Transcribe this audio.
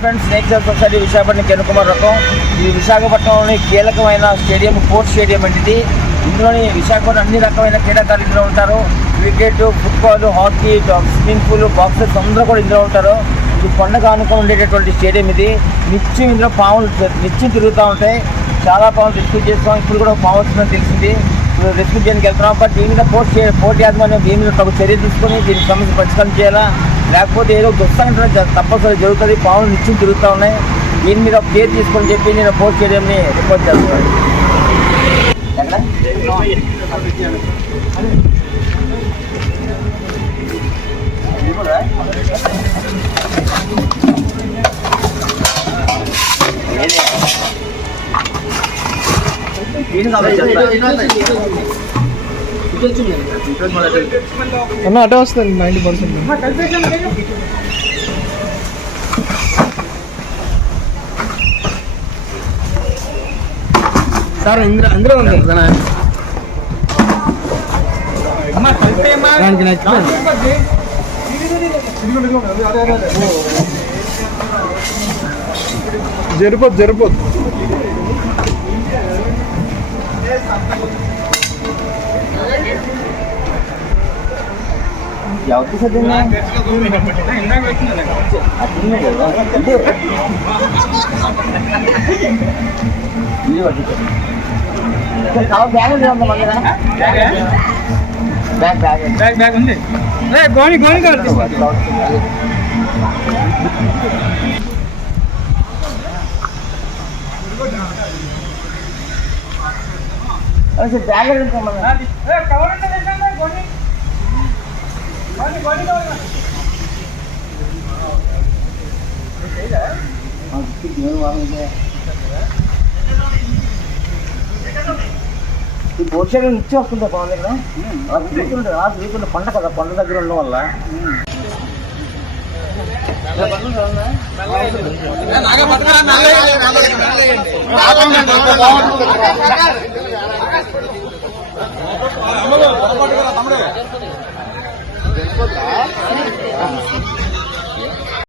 Friends, nature society Visakhapatnam Kiran Kumar రకం. ఇది విశాఖపట్నంలోని కీలకమైన స్టేడియం, స్పోర్ట్స్ స్టేడియం అంటే ఇది. ఇందులోని విశాఖపట్నం అన్ని రకమైన క్రీడాకారులు ఇందులో ఉంటారు. Cricket, football, hockey, swimming pool, boxers అందరూ కూడా ఇందులో ఉంటారు. ఇది పండగ అనుకుని ఉండేటటువంటి స్టేడియం ఇది. నిత్యం ఇందులో పాములు నిత్యం తిరుగుతూ ఉంటాయి. చాలా పాములు రెస్క్యూ చేస్తాం. ఇప్పుడు కూడా పాము వస్తుందని తెలిసింది. ఇప్పుడు రెస్క్యూ చేయడానికి వెళ్తున్నాం. బట్ దీని మీద పోటీ యాజమాన్యం దీని మీద తగు చర్య తీసుకొని దీనికి సమస్య పరిష్కారం చేయాలా, లేకపోతే ఏదో దుస్సంఘటన తప్పనిసరి జరుగుతుంది. పాములు నిత్యం తిరుగుతూ ఉన్నాయి. దీని మీద కేర్ తీసుకొని చెప్పి నేను పోస్ట్ స్టేడియంని రిపోర్ట్ చేస్తున్నాను. అటే వస్తుంది 90%. సార్ అందులో ఉంది దానికి నచ్చిపోయింది. జరిపోద్దు బ్యాగ్ ఉంది. గోని కాదు బ్యాగ్ ఈ బోట్ సైడ్ ఇచ్చి వస్తుందా బాగుంది ఇక్కడ. తిరుగుతుంటే పంట కదా, పంట దగ్గర ఉండడం వల్ల తమ్ముడు